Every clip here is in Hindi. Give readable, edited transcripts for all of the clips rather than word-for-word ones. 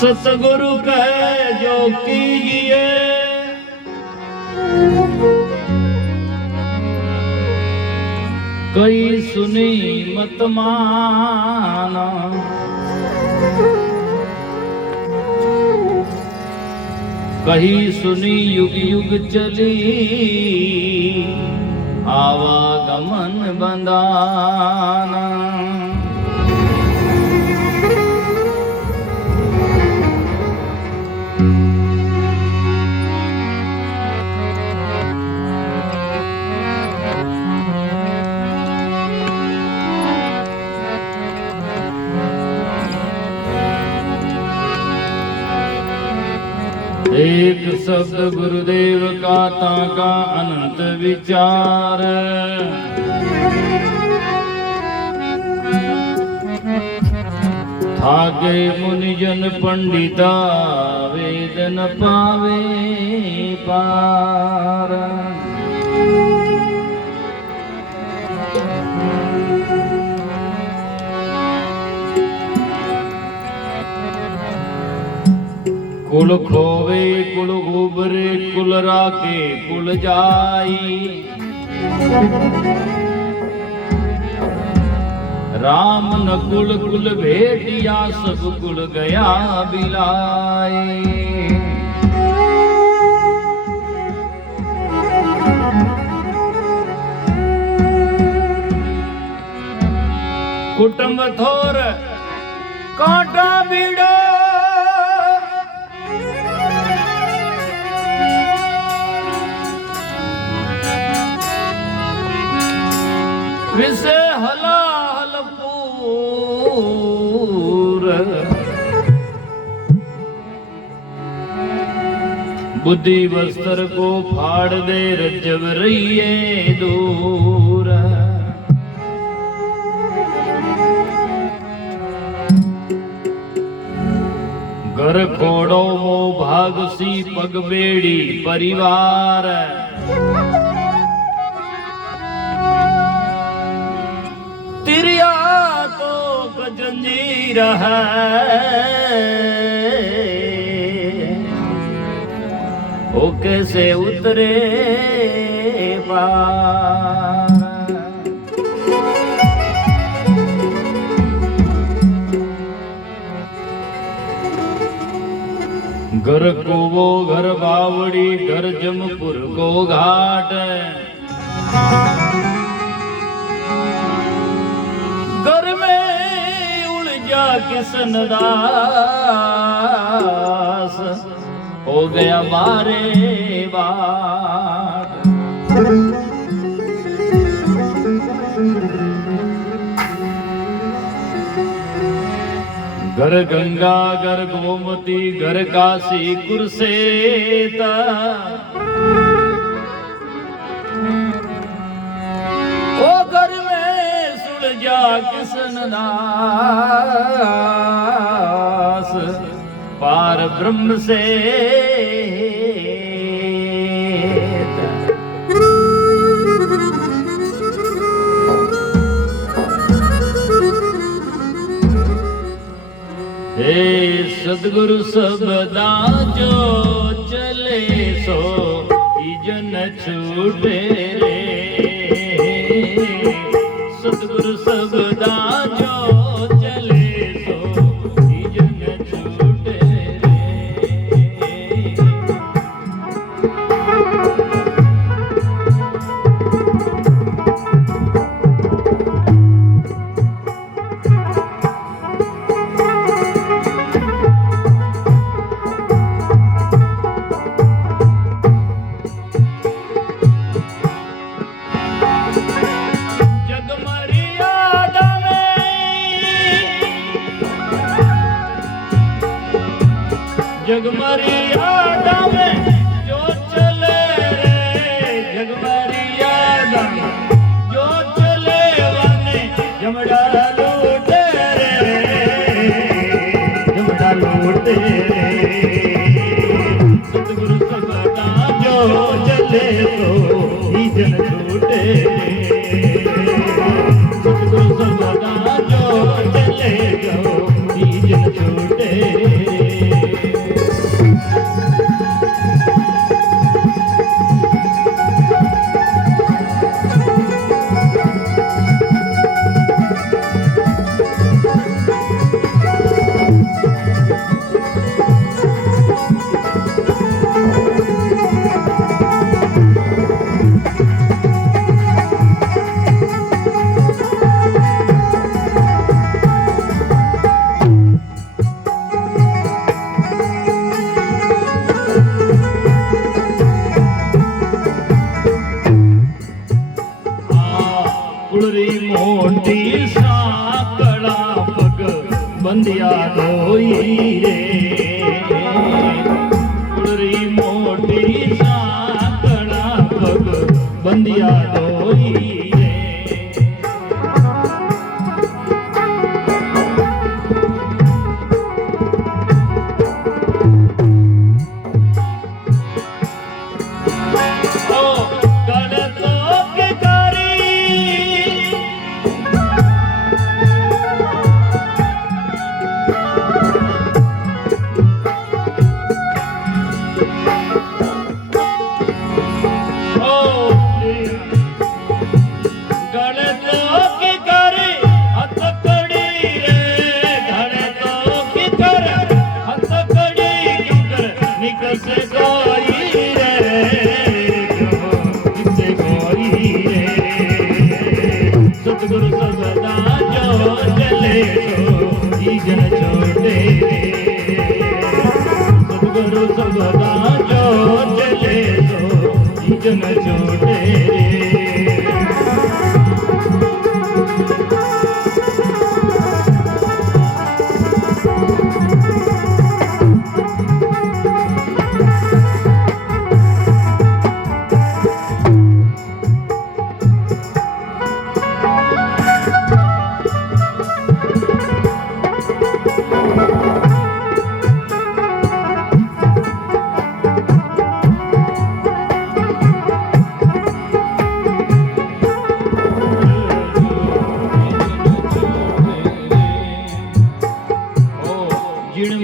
सतगुरु कहे जो कीजिए, कई सुनी मत माना। कही सुनी युग युग चली, आवागमन बंदाना। एक शब्द गुरुदेव का ताका अनंत विचार। थाके मुनिजन पंडिता, वेदन पावे पार। कुल खोवे कुल उबरे, कुल राके कुल जाई। राम न कुल कुल भेटिया, सब कुल गया बिलाए। कुटुंब थोर कांटा बीड़ो, विसे हला हलपूर। बुद्धि वस्त्र को फाड़ दे, रज्जब रहिए दूर। घर खोड़ो मो भागसी, पग बेड़ी परिवार। तिरिया तो जंजीर है, वो कैसे उतरे पार। घर को वो घर बावड़ी, घर जमपुर को घाट। घर में उलझा किसन दास, हो गया मारे बात। घर गंगा घर गोमती, घर काशी कुरसेता। ओ घर में सुलझा किसन दास, पार ब्रह्म से। हे सद्गुरु सबदा जो चले, सो इजन छूटे रे। सद्गुरु सबदा जो चले, सो इजन छूटे रे। जगमरियादा में जो चले रे, जगमरियादा में जो चले वाने जमड़ा लूटे रे, जमड़ा लूटे रे। सतगुरु सबदा जो चले तो ही जन छूटे, सतगुरु सबदा जो चले तो ही जन छूटे। मोटी साकड़ा पग बंदिया धोई रे, कुड़री मोटी साकड़ा पग बंदिया धोई रे। ओ गणतों के सतगुरु सबदा जो चले तो ही जन छोटे रे, सतगुरु सबदा जो चले तो ही जन छोटे रे।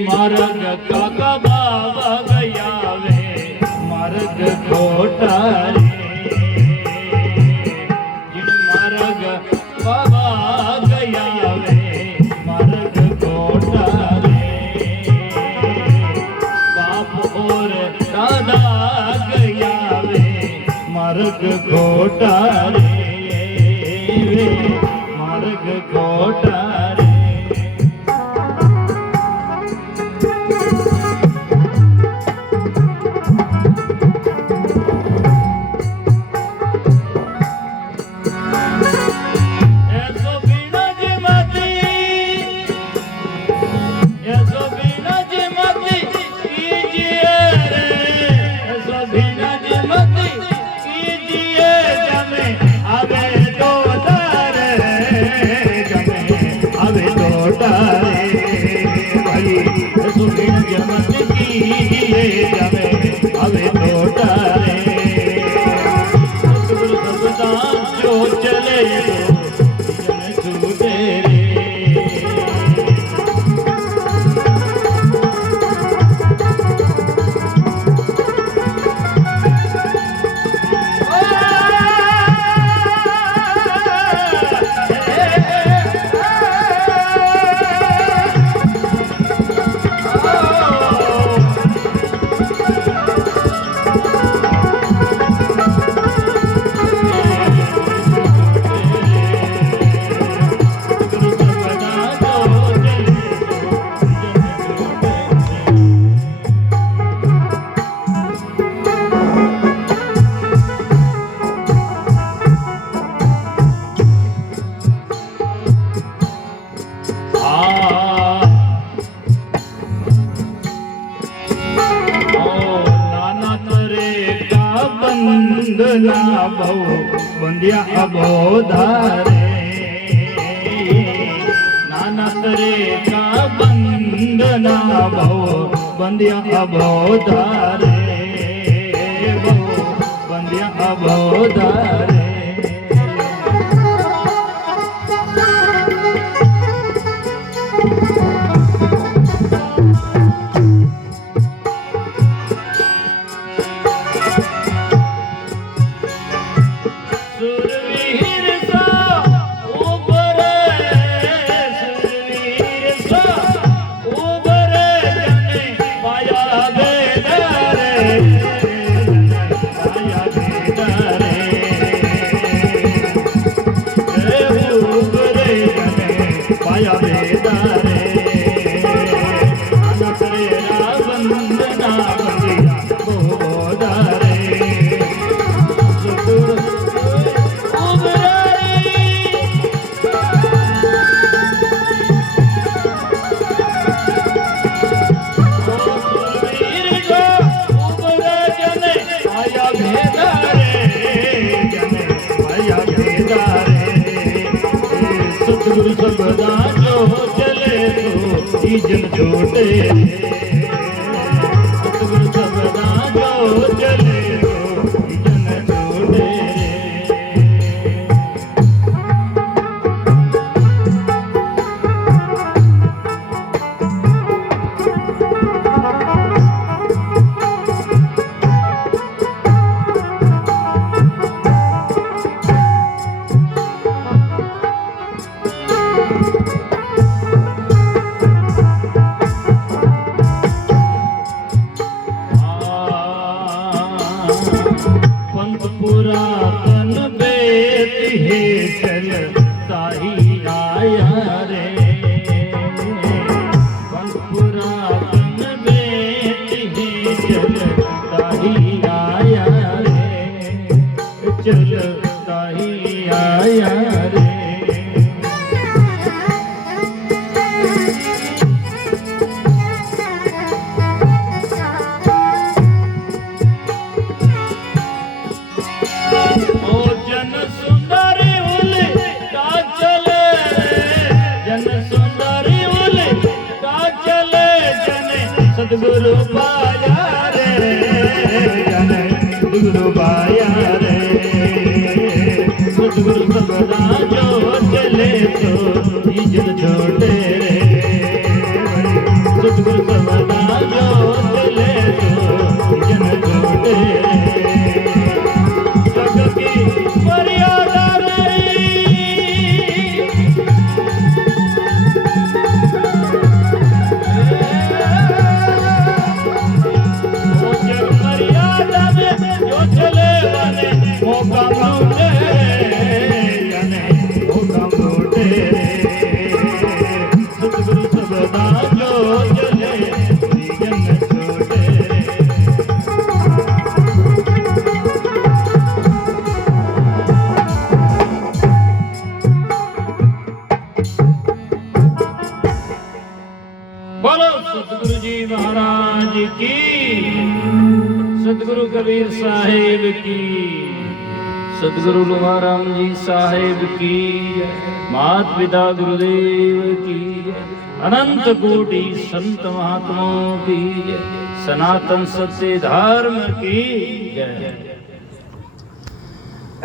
मार्ग काका बाबा गया वे मार्ग खोटा रे, जिन मार्ग बाबा गया वे मार्ग खोटा रे। बाप और दादा गया वे मार्ग खोटा रे, वे मार्ग खोटा रे। आवे तो बंदना बहु बंदिया अबोधारे नाना करे का बंदना बहु बंदिया अबोधारे बहु बंदिया अबोधारे पाया बेदारे नाना करे बंदना बंदिया बोधारे सतगुरु सबदा जो चले तो जन छोटे सतगुरु सबदा जो चले तो जन छोटे पुरातन बेत है चलता ही आया रे पुरातन बेत है चलता ही आया रे चलता ही आया रे सतगुरु पाया रे जन सतगुरु पाया रे सतगुरु सबदा जो चले तो जन छोटे रे सतगुरु सबदा जो चले तो जन छोटे रे जग की मर्यादा रे बोलो सतगुरु जी महाराज की सतगुरु कबीर साहेब की सतगुरु लुहाराम जी साहेब की मात पिता गुरुदेव की अनंत कोटि संत महात्माओं की सनातन सत्य धर्म की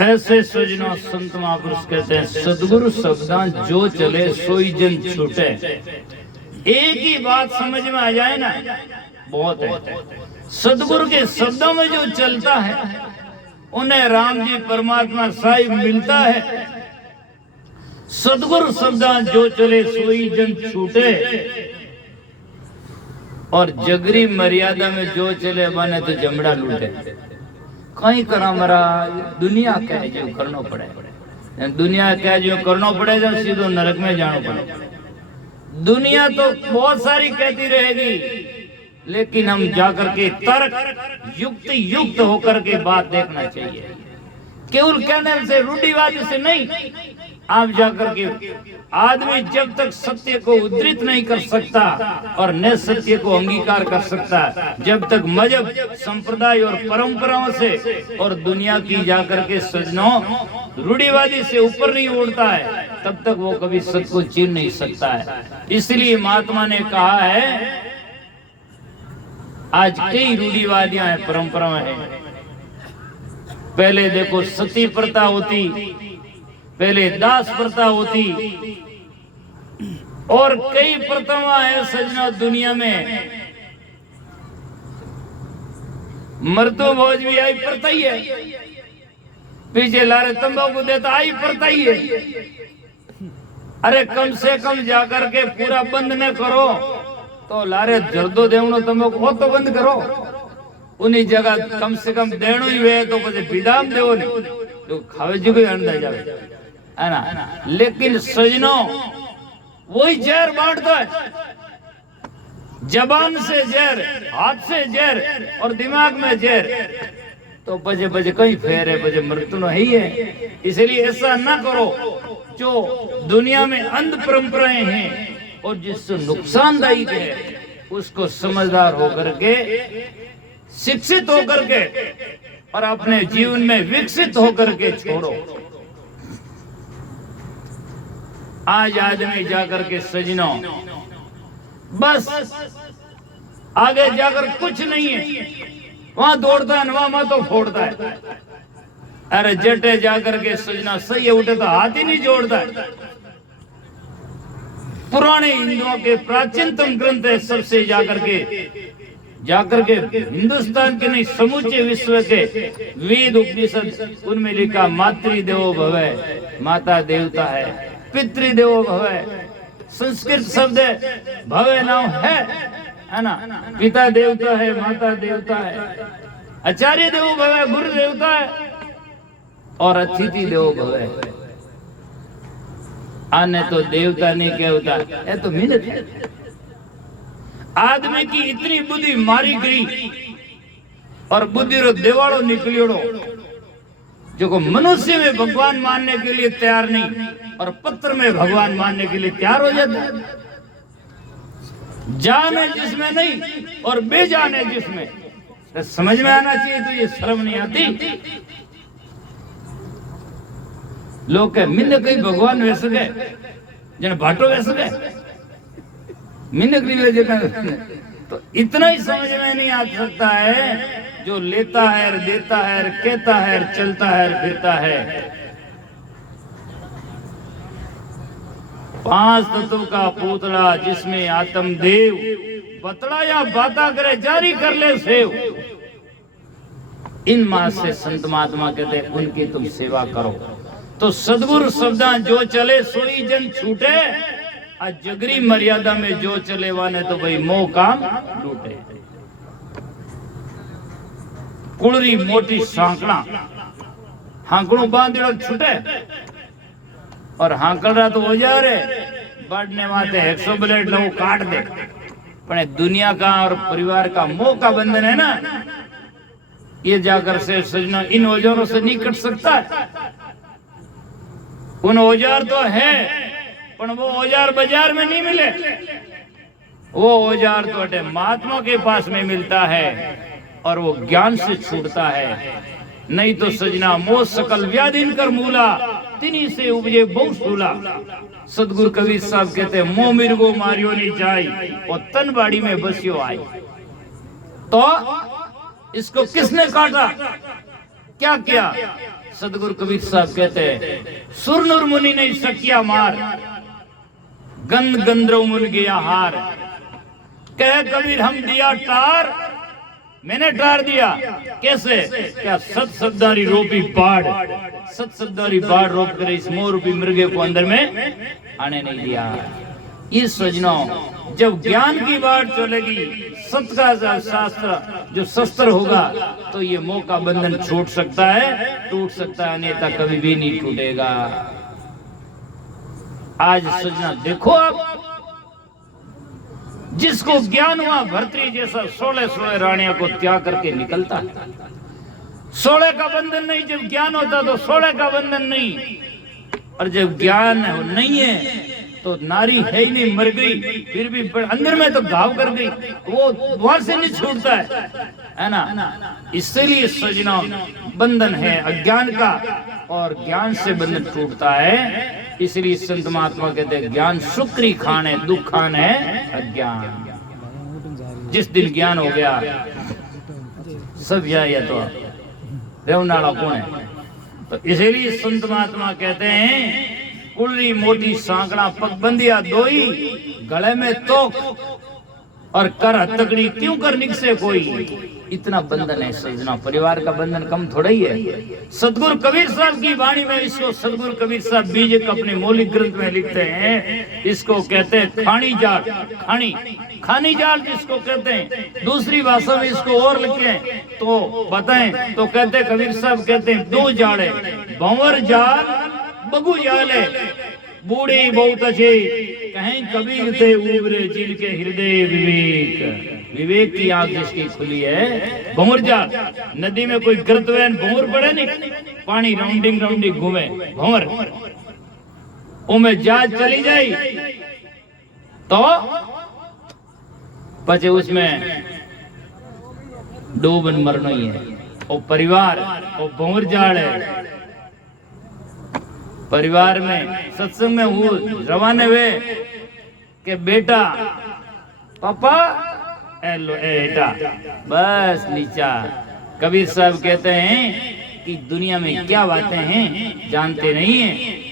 ऐसे सजना संत महापुरुष कहते हैं सतगुरु शब्दां जो चले सोई जन छूटे। एक ही बात समझ में आ जाए ना बहुत है। सतगुरु के शब्दों में जो चलता है उन्हें राम जी परमात्मा साहिब मिलता है। सतगुरु शब्दां जो चले सोई जन छूटे और जगरी मर्यादा में जो चले बने तो जमड़ा लूटे। कहीं करा महाराज दुनिया कह जो करना पड़े, दुनिया कह जो करना पड़ेगा सीधो नरक में जाना पड़ेगा। दुनिया तो बहुत सारी कहती रहेगी लेकिन हम जाकर के तर्क युक्त होकर के बात देखना चाहिए। केवल कहने से रूढ़िवादी से नहीं, आप जाकर के आदमी जब तक सत्य को उद्धृत नहीं कर सकता और न सत्य को अंगीकार कर सकता, जब तक मजहब, संप्रदाय और परंपराओं से और दुनिया की जाकर के सजनों रूढ़िवादी से ऊपर नहीं उड़ता है, तब तक वो कभी सत्य को चीन नहीं सकता है। इसलिए महात्मा ने कहा है, आज कई रूढ़िवादियां हैं, परंपराएं हैं। पहले देखो सती प्रथा होती, पहले दास प्रथा होती, और कई प्रथाएं हैं सजना दुनिया में। मर्दों भोज भी आई प्रथा ही है, पीछे लारे तंबाकू देता आई प्रथा ही है। अरे कम से कम जाकर के पूरा बंद न करो तो लारे जर्दो देवनो तंबाकू वो तो बंद करो, उन्हीं जगह कम से कम देणो ही वे तो પછી વિધામ દેવો ને તો ખાવે જ કોઈ અંદા જાવે है ना। लेकिन सजनों वही जहर बांटता है, जबान से जहर, हाथ से जहर और दिमाग में जहर, तो बजे बजे कहीं फेर है, बजे मृत्यु नहीं है। इसलिए ऐसा ना करो। जो दुनिया में अंध परंपराएं हैं और जिससे नुकसानदायक है, उसको समझदार होकर के, शिक्षित होकर के और अपने जीवन में विकसित होकर के छोड़ो। आज आदमी जाकर के सजनों बस आगे जाकर कुछ नहीं है, वहां दौड़ता है, वहां तो फोड़ता है। अरे जटे जाकर के सजना सही है, उठे तो हाथ ही नहीं जोड़ता है। पुराने हिंदुओं के प्राचीनतम ग्रंथ है, सबसे जाकर के हिंदुस्तान के नहीं समूचे विश्व के वेद उपनिषद, उनमें लिखा मातृदेवो भव, माता देवता है, पितृदेवो भव, संस्कृत शब्द है, भव नाम है ना, पिता देवता है, माता देवता है, आचार्य देवो भव, गुरु देवता है, और अतिथि देवो भव है। आने तो देवता नहीं कहता, ये तो मिनट है। आदमी की इतनी बुद्धि मारी गई और बुद्धि रो देवाड़ो निकलियोड़ो, जो को मनुष्य में भगवान मानने के लिए तैयार नहीं और पत्र में भगवान मानने के लिए तैयार हो जाता है। जान है जिसमें नहीं और बेजान है जिसमें, तो समझ में आना चाहिए। तो ये शर्म नहीं आती। लोग कहे मिन्न कहीं भगवान वैसे गए, जन भाटो वैसे गए, मिन्न तो इतना ही समझ में नहीं आ सकता है। जो लेता है, देता है, कहता है, चलता है, फिरता है। 5 तत्व का पुतला जिसमें आत्म देव बतला या बाता करे, जारी कर ले सेव। इन मां से संत महात्मा कहते हैं, उनकी तुम सेवा करो। तो सदगुरु शब्दा जो चले सोई जन छूटे, आज जगरी मर्यादा में जो चले वाने तो भाई मोह काम लूटे। कुड़री मोटी सांकड़ा, हांकड़ो बांधड़ो छूटे और हांकड़ा तो हो जा रहे, बढ़ने माते 100 ब्लेड लो काट दे। पर दुनिया का और परिवार का मोह का बंधन है ना, ये जाकर से सजना इन औजारों से नहीं कट सकता है। उन औजार तो है, पर वो औजार बाजार में नहीं मिले। वो औजार तो महात्मा के पास में मिलता है और वो ज्ञान से छूटता है। नहीं तो सजना मोह सकल व्याधिन कर मूला, तिनी से उपजे बहु सूला। सदगुरु कबीर साहब कहते हैं, मोह मिर्गो मारियो नहीं जाई और तन बाड़ी में बसियो आई। तो इसको किसने काटा, क्या किया? सदगुरु कबीर साहब कहते हैं, सुरनुर मुनि नहीं सकिया मार, गंध गंद्रव मुन गया हार। कह कबीर हम दिया टार, मैंने टार दिया। कैसे? क्या सत शब्दारी रोपी बाढ़, सत शब्दारी बाढ़ रोप कर इस मोह रूपी मृगे को अंदर में आने नहीं दिया। इस सजनों जब ज्ञान की बाढ़ चलेगी, सत्य का शास्त्र जो शस्त्र होगा, तो ये मोह का बंधन छूट सकता है, टूट सकता है, अन्यथा कभी भी नहीं टूटेगा। आज सजना देखो आप, जिसको ज्ञान हुआ भर्तरी जैसा 16 रानियों को त्याग करके निकलता है। 16 का बंधन नहीं, जब ज्ञान होता तो 16 का बंधन नहीं। और जब ज्ञान नहीं है तो नारी है ही नहीं, मर गई, फिर भी अंदर में तो घाव कर गई, वो वहां से नहीं छूटता है ना। इसलिए सजना बंधन है अज्ञान का, और ज्ञान से बंधन टूटता है। इसलिए संत महात्मा कहते हैं ज्ञान शुक्री खान है, दुख खान है अज्ञान। जिस दिन ज्ञान हो गया सब जाए तो रेवनाड़ा कौन है। तो इसीलिए संत महात्मा कहते हैं कुलरी मोटी सांकड़ा पगबंदिया दोई, गले में तोक और कर हथकड़ी क्यों कर निकसे कोई। इतना बंधन है सजना, परिवार का बंधन कम थोड़ा ही है। सतगुरु कबीर साहब की वाणी में इसको सतगुरु कबीर साहब बीजक अपने मौलिक ग्रंथ में लिखते हैं, इसको कहते हैं खानी जाल, खानी जाल जिसको कहते हैं। दूसरी भाषा में इसको और लिखे तो बताएं तो कहते हैं कबीर साहब कहते हैं दो जाल है, भंवर जाल बगु जाल है, बूढ़ी बहुत अच्छे कहीं कबीर थे उबरे जिनके हृदय विवेक, विवेक की आंख जिसकी खुली है। भंवर जाल नदी में कोई गर्तवेन भंवर पड़े नहीं, पानी राउंडिंग घूमे भंवर, उमे जहाज चली जाई तो पचे उसमें डूबन मरना ही है। और परिवार और भंवर जाल है। परिवार में सत्संग में वो रवाने हुए कि बेटा पापा एलो एटा बस नीचा। कबीर साहब कहते हैं कि दुनिया में क्या बातें हैं जानते नहीं है,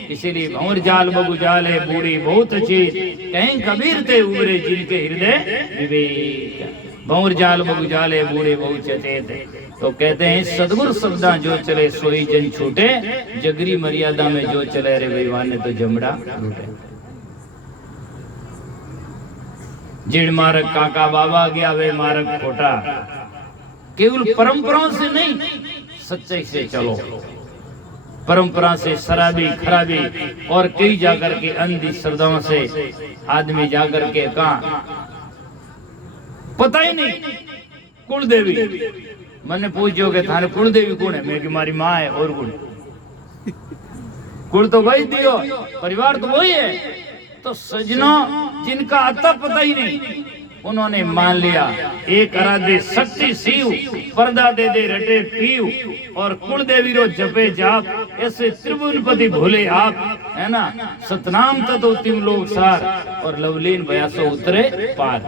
इसीलिए भंवर जाल बगु जाल है, बूढ़ी बहुत अच्छी कहीं कबीर थे उबरे जिनके हृदय विवेक। भंवर जाल बगु जाल है, बूढ़े बहुत सचेत है। तो कहते हैं सदगुरु शब्दा जो चले सोई जन छूटे, जगरी मर्यादा में जो चले रे विवाने तो जमड़ा लूटे। जिन मार्ग काका बाबा गया वे मार्ग खोटा, केवल परंपराओं से नहीं सच्चाई से चलो। परंपरा से शराबी खराबी और कई जाकर के अंधी श्रद्धाओं से आदमी जाकर के कहा पता ही नहीं कुल देवी। मैंने पूछो कि थाने कुल देवी कौन है, मैं कि मारी माँ है और कुल तो भाई दियो, परिवार तो वही है। तो सजनों जिनका अता पता ही नहीं उन्होंने मान लिया एक आराध्य शक्ति शिव, पर्दा दे दे रटे पीव और कुल देवी रो जपे जाप, ऐसे त्रिभुवनपति भोले आप है ना। सतनाम ततो तिम लोग सार और लवलीन बयासो उतरे पार।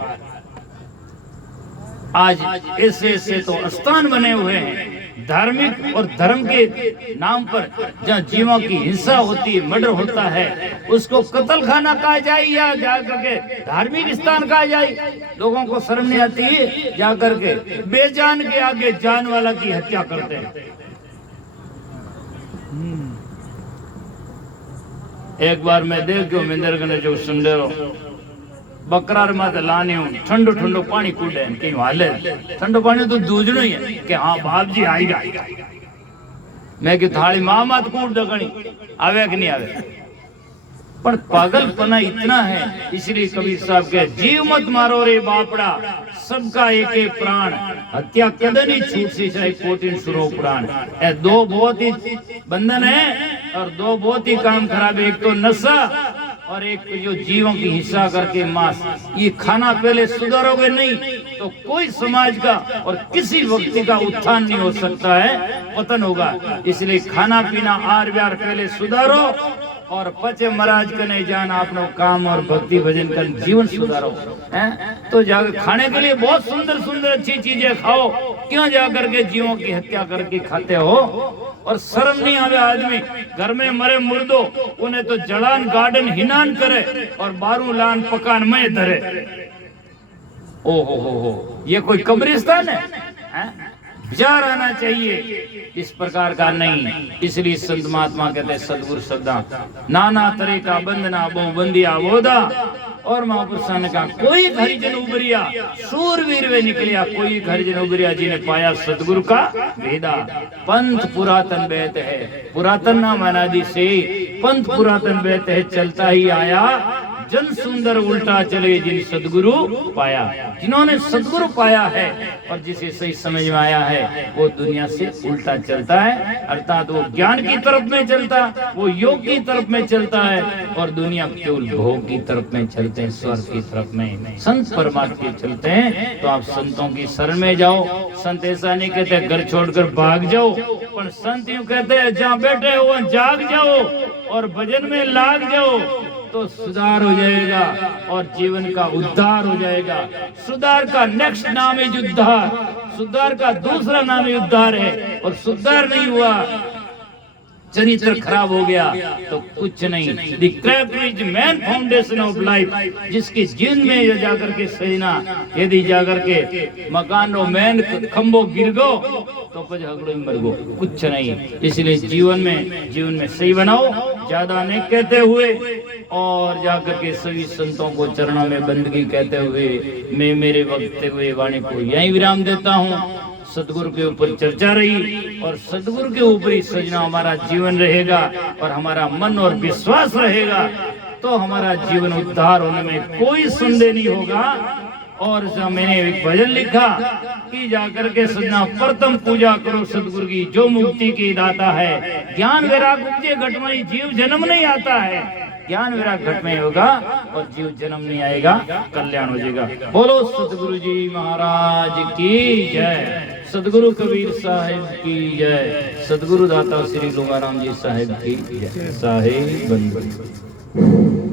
आज ऐसे तो स्थान बने हुए हैं धार्मिक और धर्म के नाम पर, जहाँ जीवों की हिंसा होती है, मर्डर होता है, उसको कत्ल खाना कहा जाए या जाकर के धार्मिक स्थान कहा जाए। लोगों को शर्म नहीं आती है जाकर के बेजान के आगे जान वाला की हत्या करते हैं। एक बार मैं देखो मिंदर जो सुन रहे बकरार माते लाने हूं ठंडो ठंडो पानी कूदे कहीं हाले ठंडो पानी तो दूजनो ही है कि हाँ बाप जी आएगा। मैं कि थाली मां मात कूद दगणी आवे कि नहीं आवे। पर पागलपना इतना है, इसलिए कबीर साहब के जीव मत मारो रे बापड़ा, सबका एक एक प्राण, हत्या कदे नहीं छूट सी चाहे कोटिन सुरो प्राण। ये दो बहुत ही बंधन है और दो बहुत ही काम खराब है। एक तो नशा और एक जो जीवों की हिंसा करके मांस। ये खाना पहले सुधारोगे नहीं तो कोई समाज का और किसी व्यक्ति का उत्थान नहीं हो सकता है, पतन होगा। इसलिए खाना पीना आर व्यार पहले सुधारो और पचे महाराज कने जान आपनो काम और भक्ति भजन कर जीवन सुधारो हैं। तो जाकर खाने के लिए बहुत सुंदर सुंदर अच्छी चीजें खाओ, क्यों जाकर के जीवों की हत्या करके खाते हो। और शर्म नहीं आवे आदमी घर में मरे मुर्दो उन्हें तो जलान गार्डन हिनान करे और बारू लान पकान में धरे। ओ हो ये कोई कब्रिस्तान है? जा रहना चाहिए, इस प्रकार का नहीं। इसलिए संत महात्मा कहते हैं सदगुरु शब्दा नाना तरह का बंदना बो बंदिया वोदा। और महापुरुषों ने कहा कोई हरिजन उबरिया सूरवीर वे निकलिया, कोई हरिजन उबरिया जिन्हें पाया सदगुरु का वेदा। पंथ पुरातन बैत है, पुरातन नाम अनादि से पंथ पुरातन बैत है, चलता ही आया जन सुंदर उल्टा चले जिन सदगुरु पाया। जिन्होंने सदगुरु पाया है और जिसे सही समझ में आया है वो दुनिया से उल्टा चलता है, अर्थात वो ज्ञान की तरफ में चलता, वो योग की तरफ में चलता है और दुनिया केवल भोग की तरफ में चलते हैं, स्वर्ग की तरफ में। संत परमात्मा के चलते हैं तो आप संतों की शरण में जाओ। संत ऐसा नहीं कहते घर छोड़कर भाग जाओ, पर संत यूं कहते हैं जहाँ बैठे हो वहाँ जाग जाओ और भजन में लाग जाओ तो सुधार हो जाएगा और जीवन का उद्धार हो जाएगा। सुधार का नेक्स्ट नाम है उद्धार, सुधार का दूसरा नाम है उद्धार है। और सुधार नहीं हुआ, चरित्र खराब हो गया तो कुछ नहीं। The character is man foundation of life, जिसके जीवन में जाकर के सजना, यदि जाकर के मकान रो मैन खंबो गिर गो तो कुछ हगड़ो मर गो, कुछ नहीं। इसलिए जीवन में सही बनाओ, ज्यादा नहीं कहते हुए और जाकर के सभी संतों को चरणों में बंदगी कहते हुए मैं मेरे वक्त हुए वाणी को यहीं विराम देता हूँ। सदगुरु के ऊपर चर्चा रही और सदगुरु के ऊपर ही सजना हमारा जीवन रहेगा और हमारा मन और विश्वास रहेगा तो हमारा जीवन उद्धार होने में कोई संदेह नहीं होगा। और मैंने एक भजन लिखा कि जाकर के सजना प्रथम पूजा करो सदगुरु की जो मुक्ति की दाता है। ज्ञान वैराग उपजे घट में जीव जन्म नहीं आता है, ज्ञान वैराग घट में होगा और जीव जन्म नहीं आएगा, कल्याण हो जाएगा। बोलो सदगुरु जी महाराज की जय, सदगुरु कबीर साहिब की जय, सदगुरु दाता श्री लोगाराम जी साहिब की जय। साहिब बंद।